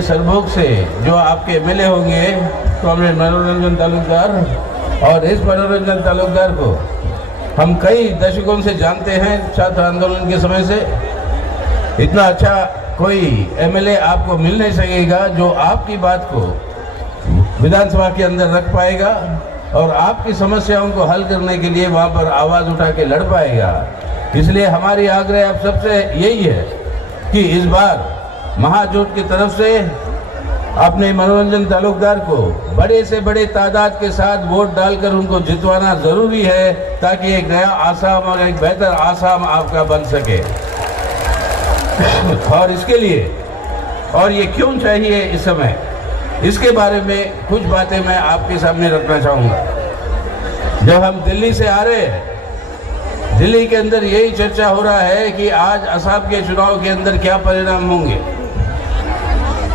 ये सरभोग से जो आपके एमएलए होंगे कॉमरेड मनोरंजन तालुकदार, और इस मनोरंजन तालुकदार को हम कई दशकों से जानते हैं, छात्र आंदोलन के समय से। इतना अच्छा कोई एमएलए आपको मिल नहीं सकेगा जो आपकी बात को विधानसभा के अंदर रख पाएगा और आपकी समस्याओं को हल करने के लिए वहाँ पर आवाज़ उठा के लड़ पाएगा। इसलिए हमारी आग्रह आप सबसे यही है कि इस बार महाजोट की तरफ से अपने मनोरंजन तालुकदार को बड़े से बड़े तादाद के साथ वोट डालकर उनको जितवाना ज़रूरी है, ताकि एक नया आसाम और एक बेहतर आसाम आपका बन सके। और इसके लिए, और ये क्यों चाहिए इस समय, इसके बारे में कुछ बातें मैं आपके सामने रखना चाहूँगा। जब हम दिल्ली से आ रहे हैं, दिल्ली के अंदर यही चर्चा हो रहा है कि आज असम के चुनाव के अंदर क्या परिणाम होंगे।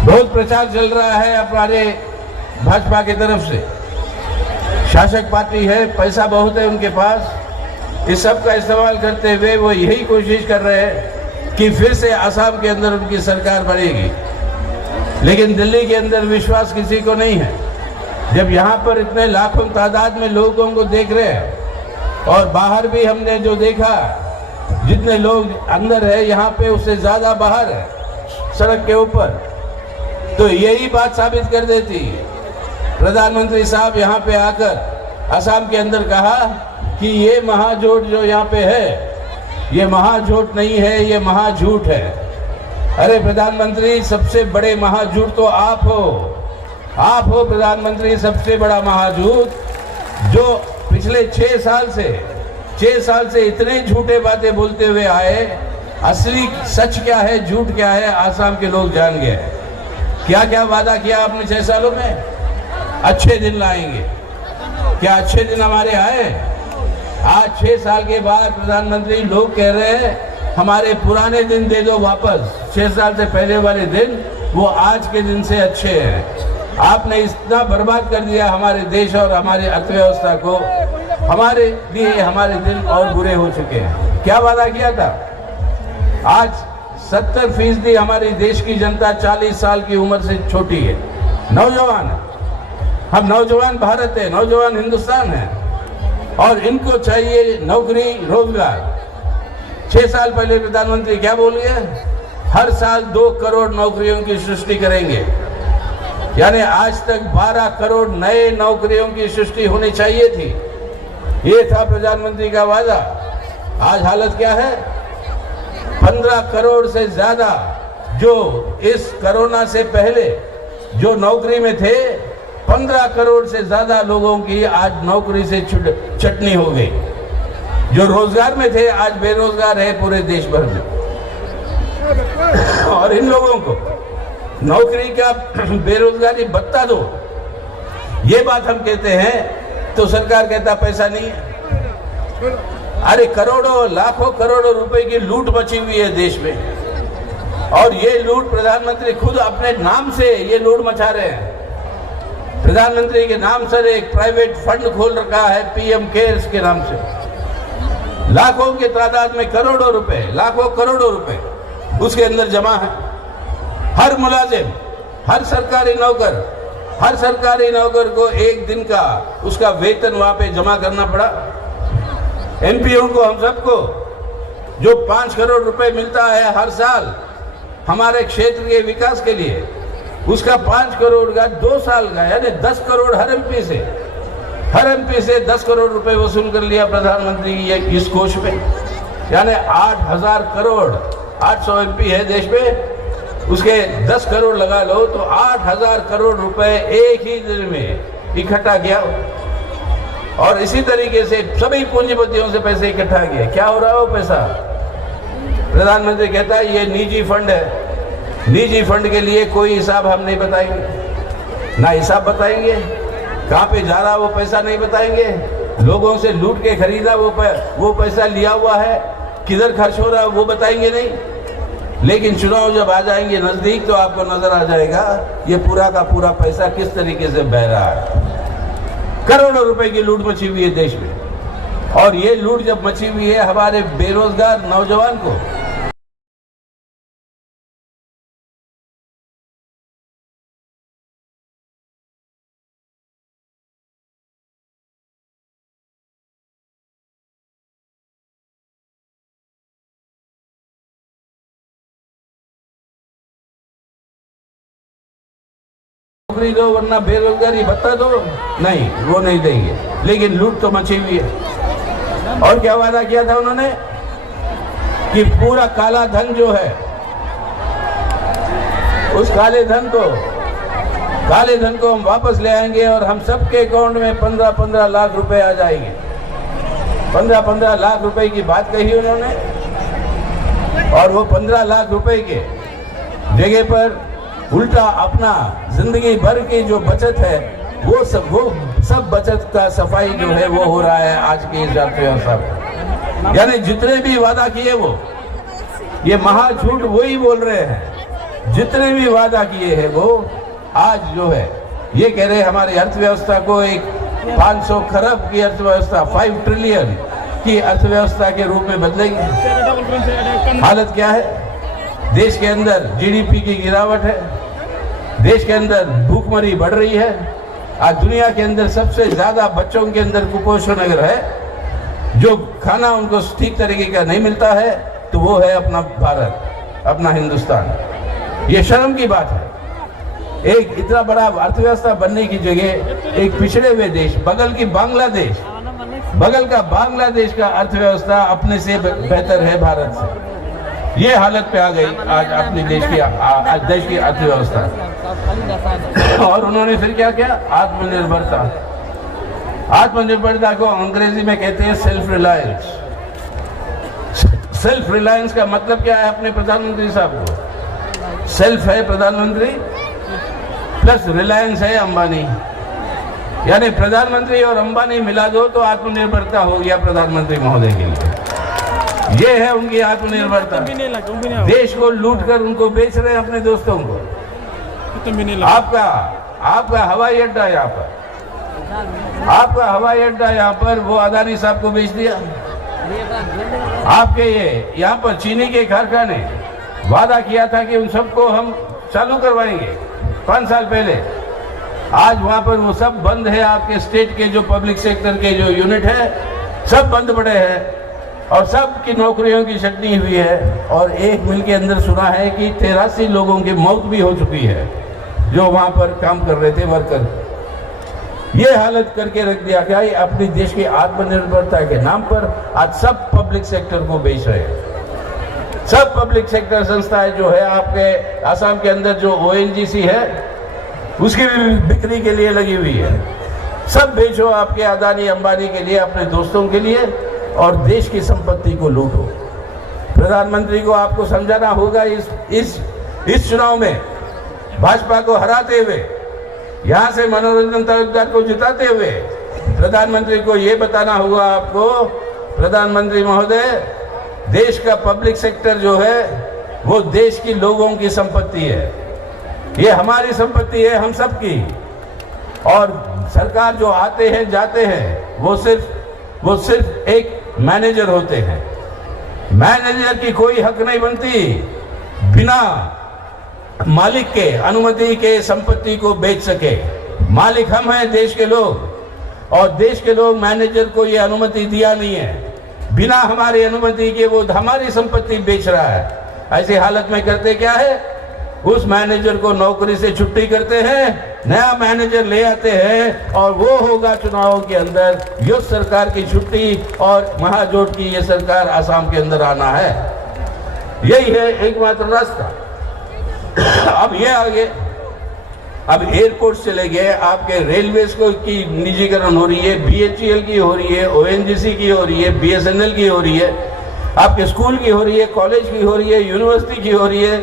बहुत प्रचार चल रहा है हमारे भाजपा की तरफ से। शासक पार्टी है, पैसा बहुत है उनके पास। इस सब का इस्तेमाल करते हुए वो यही कोशिश कर रहे हैं कि फिर से असम के अंदर उनकी सरकार बनेगी। लेकिन दिल्ली के अंदर विश्वास किसी को नहीं है। जब यहाँ पर इतने लाखों तादाद में लोगों को देख रहे हैं, और बाहर भी हमने जो देखा, जितने लोग अंदर है यहाँ पे उससे ज़्यादा बाहर है सड़क के ऊपर, तो यही बात साबित कर देती है। प्रधानमंत्री साहब यहाँ पे आकर असम के अंदर कहा कि ये महाजोट जो यहाँ पे है, ये महाजोट नहीं है, ये महाझूठ है। अरे प्रधानमंत्री, सबसे बड़े महाझूठ तो आप हो। आप हो प्रधानमंत्री सबसे बड़ा महाझूठ, जो पिछले 6 साल से इतने झूठे बातें बोलते हुए आए। असली सच क्या है, झूठ क्या है, आसाम के लोग जान गए। क्या क्या वादा किया आपने 6 सालों में? अच्छे दिन लाएंगे। क्या अच्छे दिन हमारे आए? आज 6 साल के बाद प्रधानमंत्री लोग कह रहे हैं हमारे पुराने दिन दे दो वापस। 6 साल से पहले वाले दिन वो आज के दिन से अच्छे हैं। आपने इतना बर्बाद कर दिया हमारे देश और हमारी अर्थव्यवस्था को, हमारे लिए हमारे दिन और बुरे हो चुके हैं। क्या वादा किया था? आज 70% हमारी देश की जनता 40 साल की उम्र से छोटी है, नौजवान है। हम नौजवान भारत है, नौजवान हिंदुस्तान है, और इनको चाहिए नौकरी, रोजगार। 6 साल पहले प्रधानमंत्री क्या बोल गए? हर साल 2 करोड़ नौकरियों की सृष्टि करेंगे। यानी आज तक 12 करोड़ नए नौकरियों की सृष्टि होनी चाहिए थी। ये था प्रधानमंत्री का वादा। आज हालत क्या है? 15 करोड़ से ज्यादा जो इस कोरोना से पहले जो नौकरी में थे, 15 करोड़ से ज्यादा लोगों की आज नौकरी से छटनी हो गई। जो रोजगार में थे आज बेरोजगार है पूरे देश भर में। और इन लोगों को नौकरी का बेरोजगारी भत्ता दो, ये बात हम कहते हैं तो सरकार कहता पैसा नहीं है। अरे करोड़ों, लाखों करोड़ों रुपए की लूट मची हुई है देश में, और ये लूट प्रधानमंत्री खुद अपने नाम से ये लूट मचा रहे हैं। प्रधानमंत्री के नाम से एक प्राइवेट फंड खोल रखा है, पीएम केयर्स के नाम से। लाखों के तादाद में करोड़ों रुपए, लाखों करोड़ों रुपए उसके अंदर जमा है। हर मुलाजिम, हर सरकारी नौकर को एक दिन का उसका वेतन वहां पे जमा करना पड़ा। एमपीओ को, हम सबको जो 5 करोड़ रुपए मिलता है हर साल हमारे क्षेत्र के विकास के लिए, उसका 5 करोड़ का 2 साल का यानी 10 करोड़ हर एमपी से 10 करोड़ रुपए वसूल कर लिया प्रधानमंत्री इस कोष में। यानी 8,000 करोड़, 800 एमपी है देश में, उसके 10 करोड़ लगा लो तो 8,000 करोड़ रुपए एक ही दिन में इकट्ठा किया। और इसी तरीके से सभी पूंजीपतियों से पैसे इकट्ठा किए। क्या हो रहा है वो पैसा? प्रधानमंत्री कहता है ये निजी फंड है। निजी फंड के लिए कोई हिसाब हम नहीं बताएंगे, ना हिसाब बताएंगे, कहाँ पे जा रहा वो पैसा नहीं बताएंगे, लोगों से लूट के खरीदा वो पैसा लिया हुआ है, किधर खर्च हो रहा है वो बताएंगे नहीं। लेकिन चुनाव जब आ जाएंगे नजदीक तो आपको नजर आ जाएगा ये पूरा का पूरा पैसा किस तरीके से बह रहा है। करोड़ों रुपए की लूट मची हुई है देश में, और ये लूट जब मची हुई है हमारे बेरोजगार नौजवान को नौकरी दो वरना बेरोजगारी भत्ता दो, नहीं वो नहीं देंगे, लेकिन लूट तो मची हुई है। और क्या वादा किया था उन्होंने कि पूरा काला धन जो है, उस काले धन को हम वापस ले आएंगे और हम सबके अकाउंट में 15-15 लाख रुपए आ जाएंगे। 15-15 लाख रुपए की बात कही उन्होंने, और वो 15 लाख रुपए के जगह पर उल्टा अपना जिंदगी भर की जो बचत है वो सब बचत का सफाई जो है वो हो रहा है आज की इस अर्थव्यवस्था में। यानी जितने भी वादा किए वो ये महा झूठ वही बोल रहे हैं। जितने भी वादा किए हैं वो आज जो है ये कह रहे हमारी अर्थव्यवस्था को एक 500 खरब की अर्थव्यवस्था, 5 ट्रिलियन की अर्थव्यवस्था के रूप में बदलेंगे। हालत क्या है? देश के अंदर जीडीपी की गिरावट है, देश के अंदर भूखमरी बढ़ रही है। आज दुनिया के अंदर सबसे ज्यादा बच्चों के अंदर कुपोषण अगर है, जो खाना उनको ठीक तरीके का नहीं मिलता है, तो वो है अपना भारत, अपना हिंदुस्तान। ये शर्म की बात है। एक इतना बड़ा अर्थव्यवस्था बनने की जगह एक पिछड़े हुए देश, बगल का बांग्लादेश का अर्थव्यवस्था अपने से बेहतर है भारत से। ये हालत पे आ गई आज अपने देश की अर्थव्यवस्था। और उन्होंने फिर क्या किया? आत्मनिर्भरता को अंग्रेजी में कहते हैं सेल्फ रिलायंस। सेल्फ रिलायंस का मतलब क्या है अपने प्रधानमंत्री साहब को? सेल्फ है प्रधानमंत्री प्लस रिलायंस है अंबानी, यानी प्रधानमंत्री और अंबानी मिला दो तो आत्मनिर्भरता हो गया प्रधानमंत्री महोदय के लिए। ये है उनकी आत्मनिर्भरता। देश को लूट कर उनको बेच रहे हैं अपने दोस्तों को। आपका हवाई अड्डा यहाँ पर वो अदानी साहब को बेच दिया। आपके यहाँ पर चीनी के कारखाने वादा किया था कि उन सबको हम चालू करवाएंगे 5 साल पहले। आज वहाँ पर वो सब बंद है। आपके स्टेट के जो पब्लिक सेक्टर के जो यूनिट है सब बंद पड़े हैं और सब की नौकरियों की छटनी हुई है। और एक मिल के अंदर सुना है कि 83 लोगों की मौत भी हो चुकी है जो वहाँ पर काम कर रहे थे, वर्कर। ये हालत करके रख दिया गया अपनी देश की आत्मनिर्भरता के नाम पर। आज सब पब्लिक सेक्टर को बेच रहे हैं। सब पब्लिक सेक्टर संस्थाएं जो है आपके आसाम के अंदर जो ONGC है उसकी भी बिक्री के लिए लगी हुई है। सब बेचो आपके अदानी अंबानी के लिए, अपने दोस्तों के लिए, और देश की संपत्ति को लूटो। प्रधानमंत्री को आपको समझाना होगा इस चुनाव में भाजपा को हराते हुए, यहाँ से मनोरंजन तालुकदार को जिताते हुए प्रधानमंत्री को ये बताना होगा आपको, प्रधानमंत्री महोदय, देश का पब्लिक सेक्टर जो है वो देश की लोगों की संपत्ति है। ये हमारी संपत्ति है, हम सब की। और सरकार जो आते हैं जाते हैं वो सिर्फ एक मैनेजर होते हैं। मैनेजर की कोई हक नहीं बनती बिना मालिक के अनुमति के संपत्ति को बेच सके। मालिक हम हैं, देश के लोग, और देश के लोग मैनेजर को ये अनुमति दिया नहीं है। बिना हमारी अनुमति के वो हमारी संपत्ति बेच रहा है। ऐसी हालत में करते क्या है? उस मैनेजर को नौकरी से छुट्टी करते हैं, नया मैनेजर ले आते हैं, और वो होगा चुनावों के अंदर युद्ध सरकार की छुट्टी और महाजोट की ये सरकार आसाम के अंदर आना है। यही है एकमात्र रास्ता। अब ये आगे, अब एयरपोर्ट चले गए, आपके रेलवेज को की निजीकरण हो रही है, BHEL की हो रही है, ONGC की हो रही है, BSNL की हो रही है, आपके स्कूल की हो रही है, कॉलेज की हो रही है, यूनिवर्सिटी की हो रही है,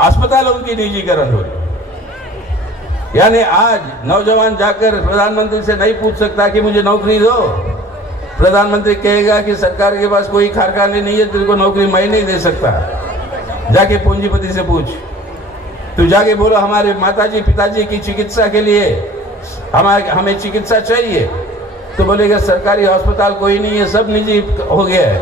अस्पतालों की निजीकरण हो रही है। यानी आज नौजवान जाकर प्रधानमंत्री से नहीं पूछ सकता कि मुझे नौकरी दो। प्रधानमंत्री कहेगा कि सरकार के पास कोई कारखाने नहीं है, तेरे को नौकरी मैं नहीं दे सकता। जाके पूंजीपति से पूछ, तू जाके बोलो हमारे माताजी पिताजी की चिकित्सा के लिए हमें चिकित्सा चाहिए, तो बोलेगा सरकारी अस्पताल कोई नहीं है, सब निजी हो गया है।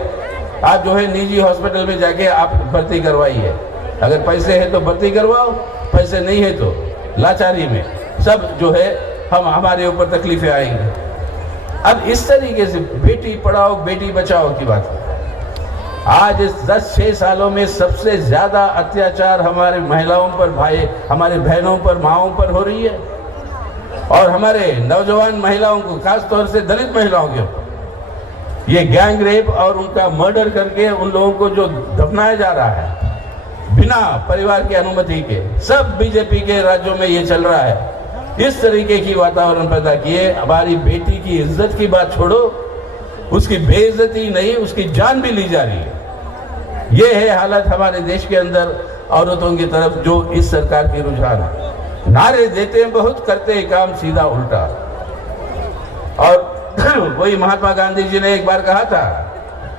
आप जो है निजी हॉस्पिटल में जाके आप भर्ती करवाइए। अगर पैसे हैं तो भर्ती करवाओ, पैसे नहीं है तो लाचारी में सब जो है हमारे ऊपर तकलीफें आएंगी। अब इस तरीके से बेटी पढ़ाओ बेटी बचाओ की बात है। आज इस 10-6 सालों में सबसे ज्यादा अत्याचार हमारे महिलाओं पर, हमारे बहनों पर, माओं पर हो रही है। और हमारे नौजवान महिलाओं को, खास तौर से दलित महिलाओं के ऊपर ये गैंग रेप और उनका मर्डर करके उन लोगों को जो दफनाया जा रहा है बिना परिवार की अनुमति के, सब बीजेपी के राज्यों में ये चल रहा है। इस तरीके की वातावरण पैदा किए। हमारी बेटी की इज्जत की बात छोड़ो, उसकी बेइज्जती नहीं, उसकी जान भी ली जा रही है। ये है हालत हमारे देश के अंदर औरतों की तरफ जो इस सरकार की रुझान है। नारे देते हैं बहुत, करते हैं काम सीधा उल्टा। और वही महात्मा गांधी जी ने एक बार कहा था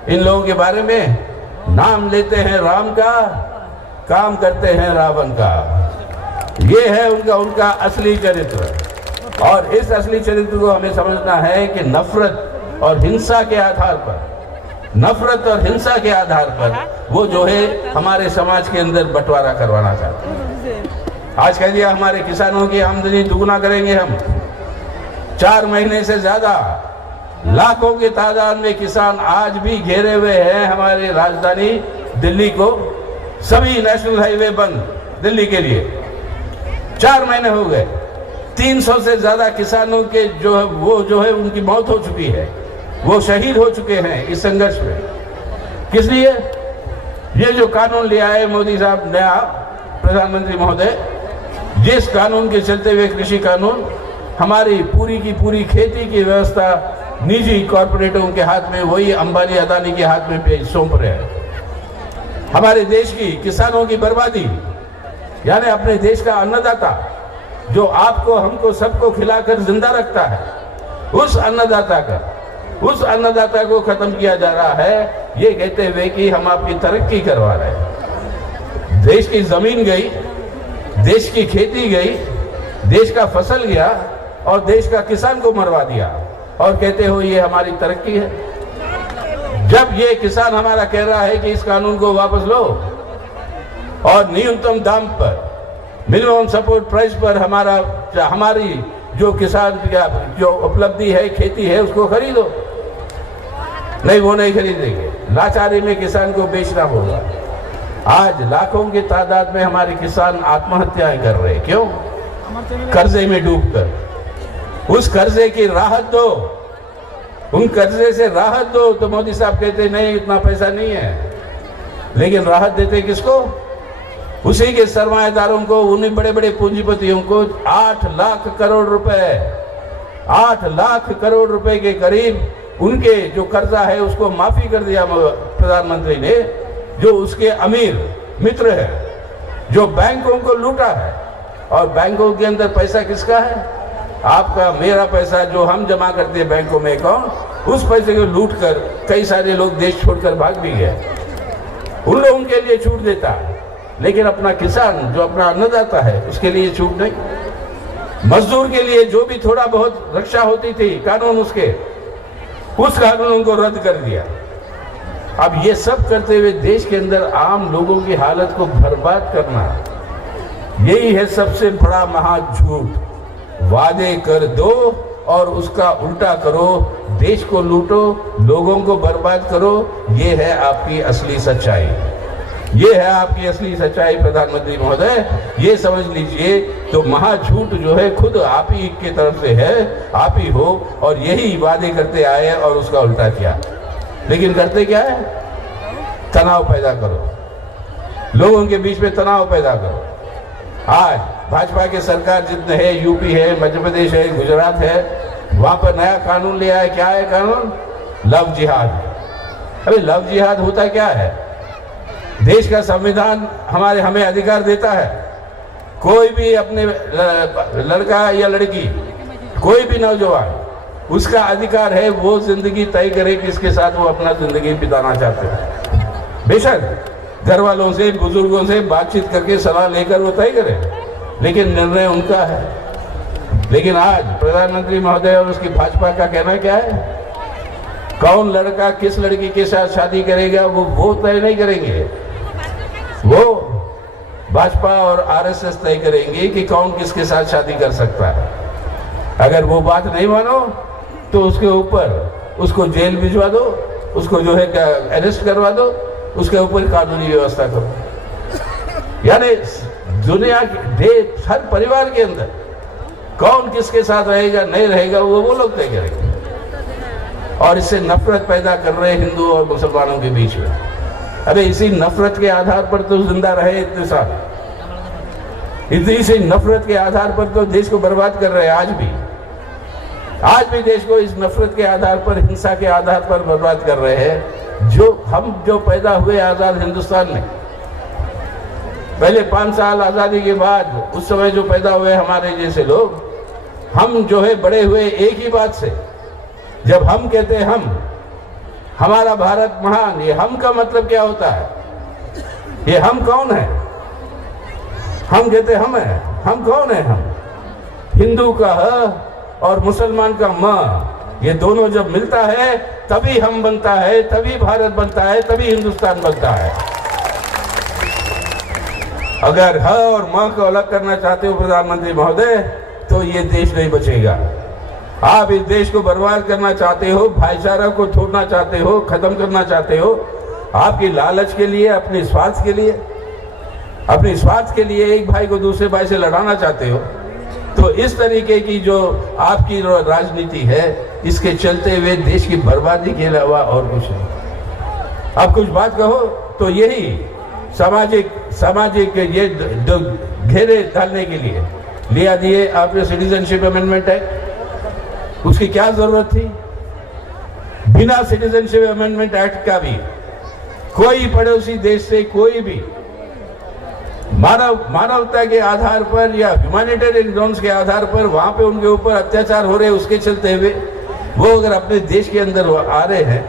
इन लोगों के बारे में, नाम लेते हैं राम का, काम करते हैं रावण का। ये है उनका असली चरित्र। और इस असली चरित्र को हमें समझना है कि नफरत और हिंसा के आधार पर वो जो है हमारे समाज के अंदर बंटवारा करवाना चाहते हैं। आज कह दिया हमारे किसानों की आमदनी दुगुना करेंगे हम। 4 महीने से ज्यादा लाखों की तादाद में किसान आज भी घेरे हुए हैं हमारी राजधानी दिल्ली को। सभी नेशनल हाईवे बंद दिल्ली के लिए। 4 महीने हो गए। 300 से ज्यादा किसानों के जो है उनकी मौत हो चुकी है, वो शहीद हो चुके हैं इस संघर्ष में। किस लिए? ये जो कानून लिया है मोदी साहब, नया प्रधानमंत्री महोदय, जिस कानून के चलते हुए कृषि कानून हमारी पूरी की पूरी खेती की व्यवस्था निजी कॉर्पोरेटों के हाथ में, वही अंबानी अदानी के हाथ में सौंप रहे हैं। हमारे देश की किसानों की बर्बादी, यानी अपने देश का अन्नदाता जो आपको हमको सबको खिलाकर जिंदा रखता है, उस अन्नदाता को खत्म किया जा रहा है, ये कहते हुए कि हम आपकी तरक्की करवा रहे हैं। देश की जमीन गई, देश की खेती गई, देश का फसल गया और देश का किसान को मरवा दिया और कहते हो ये हमारी तरक्की है। जब ये किसान हमारा कह रहा है कि इस कानून को वापस लो और न्यूनतम दाम पर, मिनिमम सपोर्ट प्राइस पर हमारी जो किसान का जो उपलब्धि है, खेती है, उसको खरीदो, नहीं वो नहीं खरीदेंगे। लाचारी में किसान को बेचना होगा। आज लाखों की तादाद में हमारे किसान आत्महत्याएं कर रहे हैं। क्यों? कर्जे में डूबकर। उस कर्जे की राहत दो, उन कर्जे से राहत दो। तो मोदी साहब कहते नहीं इतना पैसा नहीं है, लेकिन राहत देते किसको? उसी के सरमाएदारों को, उन्हीं बड़े बड़े पूंजीपतियों को 8 लाख करोड़ रुपए, 8 लाख करोड़ रुपए के करीब उनके जो कर्जा है उसको माफी कर दिया प्रधानमंत्री ने। जो उसके अमीर मित्र है, जो बैंकों को लूटा है। और बैंकों के अंदर पैसा किसका है? आपका, मेरा पैसा जो हम जमा करते हैं बैंकों में अकाउंट, उस पैसे को लूट कर कई सारे लोग देश छोड़कर भाग भी गए। उन लोगों के लिए छूट देता, लेकिन अपना किसान जो अपना अन्नदाता है उसके लिए छूट नहीं। मजदूर के लिए जो भी थोड़ा बहुत रक्षा होती थी कानून उसके, उस कानून को रद्द कर दिया। अब ये सब करते हुए देश के अंदर आम लोगों की हालत को बर्बाद करना, यही है सबसे बड़ा महाझूठ। वादे कर दो और उसका उल्टा करो, देश को लूटो, लोगों को बर्बाद करो। ये है आपकी असली सच्चाई, ये है आपकी असली सच्चाई प्रधानमंत्री महोदय, ये समझ लीजिए। तो महाझूठ जो है खुद आप ही की तरफ से है, आप ही हो, और यही वादे करते आए और उसका उल्टा किया। लेकिन करते क्या है? तनाव पैदा करो, लोगों के बीच में तनाव पैदा करो। आज भाजपा की सरकार जितने है, यूपी है, मध्य प्रदेश है, गुजरात है, वहां पर नया कानून लिया है। क्या है कानून? लव जिहाद। अरे लव जिहाद होता क्या है? देश का संविधान हमें अधिकार देता है, कोई भी अपने लड़का या लड़की, कोई भी नौजवान, उसका अधिकार है वो जिंदगी तय करे किसके साथ वो अपना जिंदगी बिताना चाहते हैं। बेशक घर वालों से, बुजुर्गों से बातचीत करके सलाह लेकर वो तय करे, लेकिन निर्णय उनका है। लेकिन आज प्रधानमंत्री महोदय और उसकी भाजपा का कहना क्या है? कौन लड़का किस लड़की के साथ शादी करेगा वो तय नहीं करेंगे, वो भाजपा और आरएसएस तय करेंगे कि कौन किसके साथ शादी कर सकता है। अगर वो बात नहीं मानो तो उसके ऊपर उसको जेल भिजवा दो, उसको जो है अरेस्ट करवा दो, उसके ऊपर कानूनी व्यवस्था करो। यानी दुनिया के हर परिवार के अंदर कौन किसके साथ रहेगा नहीं रहेगा वो लोग तय करेंगे। और इससे नफरत पैदा कर रहे हैं हिंदू और मुसलमानों के बीच में। अरे इसी नफरत के आधार पर तो जिंदा रहे इतने साल, इसी नफरत के आधार पर तो देश को बर्बाद कर रहे हैं। आज भी देश को इस नफरत के आधार पर, हिंसा के आधार पर बर्बाद कर रहे हैं। जो पैदा हुए आजाद हिंदुस्तान में, पहले 5 साल आजादी के बाद उस समय जो पैदा हुए हमारे जैसे लोग, हम जो है बड़े हुए एक ही बात से। जब हम कहते हैं हमारा भारत महान, ये हम का मतलब क्या होता है? ये हम कौन है? हम कहते हम है, हम कौन है? हम हिंदू का ह और मुसलमान का म, ये दोनों जब मिलता है तभी हम बनता है, तभी भारत बनता है, तभी हिंदुस्तान बनता है। अगर ह और म को अलग करना चाहते हो प्रधानमंत्री महोदय, तो ये देश नहीं बचेगा। आप इस देश को बर्बाद करना चाहते हो, भाईचारा को तोड़ना चाहते हो, खत्म करना चाहते हो, आपकी लालच के लिए, अपने स्वार्थ के लिए एक भाई को दूसरे भाई से लड़ाना चाहते हो। तो इस तरीके की जो आपकी राजनीति है, इसके चलते हुए देश की बर्बादी के अलावा और कुछ नहीं। अब कुछ बात कहो तो यही सामाजिक ये घेरे डालने के लिए लिया दिए आपने सिटीजनशिप अमेंडमेंट एक्ट। उसकी क्या जरूरत थी? बिना सिटीजनशिप अमेंडमेंट एक्ट का भी कोई पड़ोसी देश से कोई भी मानवता के आधार पर या ह्यूमैनिटेरियन ग्राउंड्स के आधार पर वहां पे उनके ऊपर अत्याचार हो रहे, उसके चलते हुए वो अगर अपने देश के अंदर आ रहे हैं,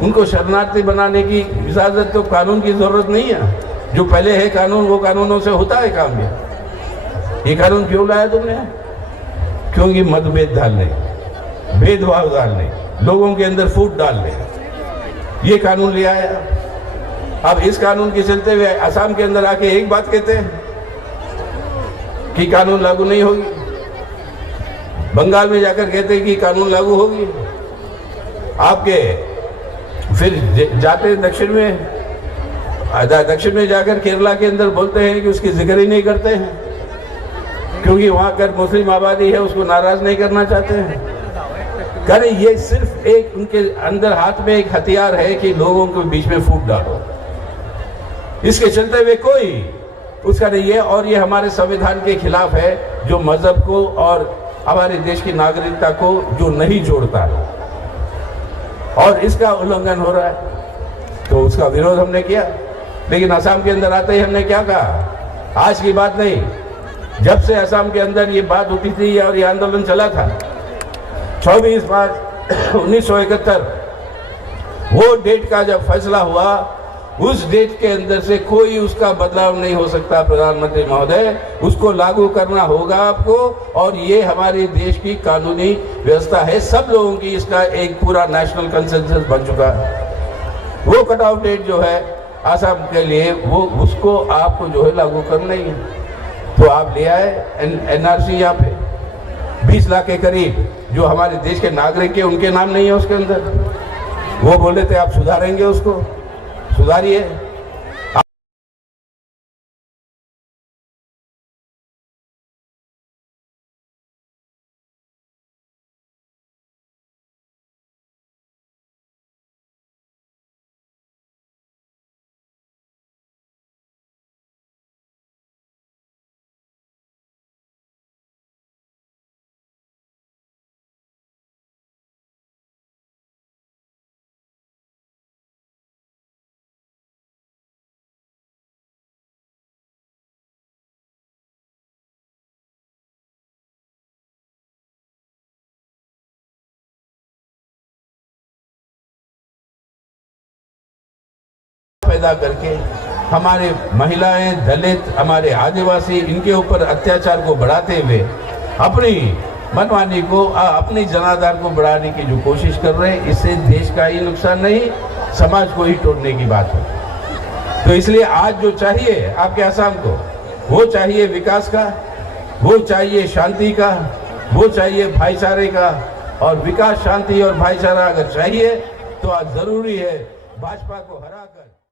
उनको शरणार्थी बनाने की इजाजत तो कानून की जरूरत नहीं है। जो पहले है कानून, वो कानूनों से होता है काम। ये कानून क्यों लाया तुमने? क्योंकि मतभेद डालने, भेदभाव डालने, लोगों के अंदर फूट डालने, ये कानून ले आया। अब इस कानून के चलते हुए असम के अंदर आके एक बात कहते हैं कि कानून लागू नहीं होगी, बंगाल में जाकर कहते हैं कि कानून लागू होगी, आपके फिर जाते दक्षिण में जाकर केरला के अंदर बोलते हैं कि उसकी जिक्र ही नहीं करते हैं, क्योंकि वहां कर मुस्लिम आबादी है, उसको नाराज नहीं करना चाहते हैं। करे ये सिर्फ एक उनके अंदर हाथ में एक हथियार है कि लोगों के बीच में फूट डालो। इसके चलते हुए कोई उसका नहीं है, और ये हमारे संविधान के खिलाफ है, जो मजहब को और हमारे देश की नागरिकता को जो नहीं जोड़ता है, और इसका उल्लंघन हो रहा है। तो उसका विरोध हमने किया। लेकिन असम के अंदर आते ही हमने क्या कहा? आज की बात नहीं, जब से असम के अंदर ये बात उठी थी और ये आंदोलन चला था 24 मार्च 1971, वो डेट का जब फैसला हुआ, उस डेट के अंदर से कोई उसका बदलाव नहीं हो सकता प्रधानमंत्री महोदय। उसको लागू करना होगा आपको, और ये हमारे देश की कानूनी व्यवस्था है, सब लोगों की इसका एक पूरा नेशनल कंसेंसस बन चुका है। वो कट ऑफ डेट जो है असम के लिए, वो उसको आपको जो है लागू करना ही है। तो आप ले आए एनआरसी, यहाँ पे 20 लाख के करीब जो हमारे देश के नागरिक के, उनके नाम नहीं है उसके अंदर। वो बोले थे आप सुधारेंगे, उसको सुधारिए। पैदा करके हमारे महिलाएं, दलित, हमारे आदिवासी, इनके ऊपर अत्याचार को बढ़ाते हुए अपनी मनमानी को, अपनी जनाधार को बढ़ाने की जो कोशिश कर रहे हैं, इससे देश का ही नुकसान नहीं, समाज को ही तोड़ने की बात है। तो इसलिए आज जो चाहिए आपके असम को, वो चाहिए विकास का, वो चाहिए शांति का, वो चाहिए भाईचारे का। और विकास, शांति और भाईचारा अगर चाहिए तो आज जरूरी है भाजपा को हराकर